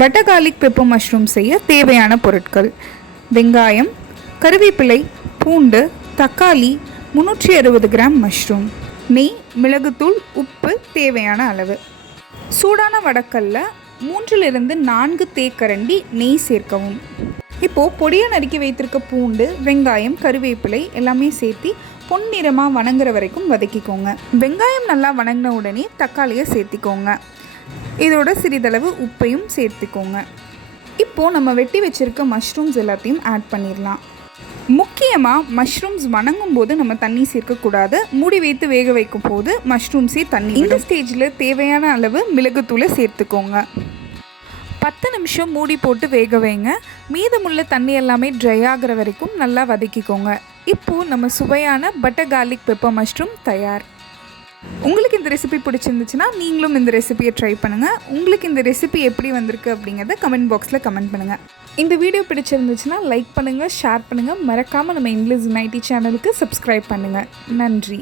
Butter garlic pepper mushroom செய்ய தேவையான பொருட்கள்: வெங்காயம், கருவேப்பிலை, பூண்டு, தக்காளி, 360 கிராம் மஷ்ரூம், நெய், மிளகுத்தூள், உப்பு தேவையான அளவு. சூடான வடக்கல்ல 3-4 தேக்கரண்டி நெய் சேர்க்கவும். இப்போது பொடியாக நறுக்கி வைத்திருக்க பூண்டு, வெங்காயம், கருவேப்பிலை எல்லாமே சேர்த்து பொன்னிறமாக வணங்குற வரைக்கும் வதக்கிக்கோங்க. வெங்காயம் நல்லா வணங்கின உடனே தக்காளியை சேர்த்திக்கோங்க. இதோட சிறிதளவு உப்பையும் சேர்த்துக்கோங்க. இப்போது நம்ம வெட்டி வச்சுருக்க மஷ்ரூம்ஸ் எல்லாத்தையும் ஆட் பண்ணிடலாம். முக்கியமாக மஷ்ரூம்ஸ் வணங்கும் போது நம்ம தண்ணி சேர்க்கக்கூடாது. மூடி வைத்து வேக வைக்கும் போது மஷ்ரூம்ஸே தண்ணி. இந்த ஸ்டேஜில் தேவையான அளவு மிளகுத்தூளை சேர்த்துக்கோங்க. 10 நிமிஷம் மூடி போட்டு வேக வைங்க. மீதமுள்ள தண்ணி எல்லாமே ட்ரை ஆகிற வரைக்கும் நல்லா வதக்கிக்கோங்க. இப்போது நம்ம சுவையான பட்டர் கார்லிக் பெப்பர் மஷ்ரூம் தயார். உங்களுக்கு இந்த ரெசிபி பிடிச்சிருந்துச்சுன்னா நீங்களும் இந்த ரெசிபியை ட்ரை பண்ணுங்கள். உங்களுக்கு இந்த ரெசிபி எப்படி வந்திருக்கு அப்படிங்கிறத கமெண்ட் பாக்ஸில் கமெண்ட் பண்ணுங்கள். இந்த வீடியோ பிடிச்சிருந்துச்சுன்னா லைக் பண்ணுங்கள், ஷேர் பண்ணுங்கள். மறக்காமல் நம்ம இங்கிலீஷ் யுனைட்டி சேனலுக்கு சப்ஸ்கிரைப் பண்ணுங்கள். நன்றி.